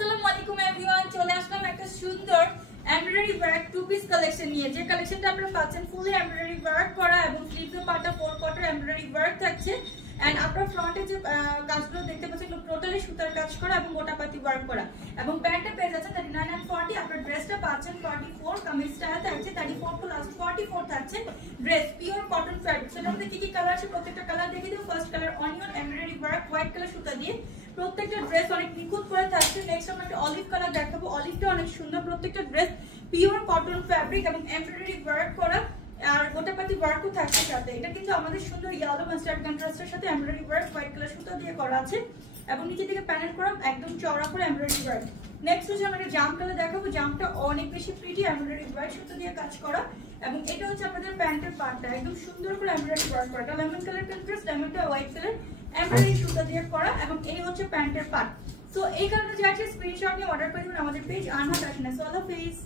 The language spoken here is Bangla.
আসসালামু আলাইকুম এভরিওয়ান, চলে আসলাম একটা সুন্দর embroidery work two piece collection নিয়ে। যে কালেকশনটা আপনারা পাচ্ছেন ফুলি এমব্রয়ডারি ওয়ার্ক করা এবং স্লিভসে পাটা 4 কোয়ার্টার এমব্রয়ডারি ওয়ার্ক থাকছে। এন্ড আপনারা ফ্রন্টে যে কাজগুলো দেখতে পাচ্ছেন এগুলো টোটালি সুতার কাজ করা এবং গোটাপাতি ওয়ার্ক করা। এবং প্যান্টটা পেয়ে যাচ্ছে 39 and 40। আপনারা ড্রেসটা পাচ্ছেন 44, কামিজ স্টাইল থাকছে 34 টু লাস্ট 44 থাকছে। Dress pure cotton fabric. সেটার মধ্যে কি কি কালার আছে প্রত্যেকটা কালার দেখিয়ে দেব। First colour onion embroidery work white colour সুতা দিয়ে, প্রত্যেকটা ড্রেস অনেক নিখুঁত করে থাকছে। নেক্সট আমরা একটা অলিভ কালার দেখাবো, অলিভটা অনেক সুন্দর। প্রত্যেকটা ড্রেস পিওর কটন ফ্যাব্রিক এবং এমব্রয়ডারি ওয়ার্ক করা আর গোটাপাতি ওয়ার্কও থাকছে সাথে। এটা কিন্তু আমাদের সুন্দর ইয়েলো মাস্টার্ড কন্ট্রাস্টের সাথে এমব্রয়ডারি ওয়ার্ক হোয়াইট কালার সুতা দিয়ে করা আছে এবং নিচে থেকে প্যানেল করা একদম চওড়া করে এমব্রয়ডারি ওয়ার্ক। নেক্সট হচ্ছে আমরা জাম কালার দেখাবো, জামটা অনেক বেশি প্রিটি এমব্রয়ডারি ওয়ার্ক সুতা দিয়ে কাজ করা এবং এটা হচ্ছে আমাদের প্যান্টের পার্টটা একদম সুন্দর করে এমব্রয়ডারি ওয়ার্ক করা। এটা লেমন কালার কন্ট্রাস্ট, লেমনটা হোয়াইট কালার এমব্রয়ডারি সুতা দিয়ে করা এবং এই হচ্ছে প্যান্টের পার্ট। সো এই কারণে যে আছে স্ক্রিনশট নিয়ে অর্ডার করে দেবেন আমাদের পেজ আনহা ফ্যাশনে। সো আল্লাহ হাফেজ।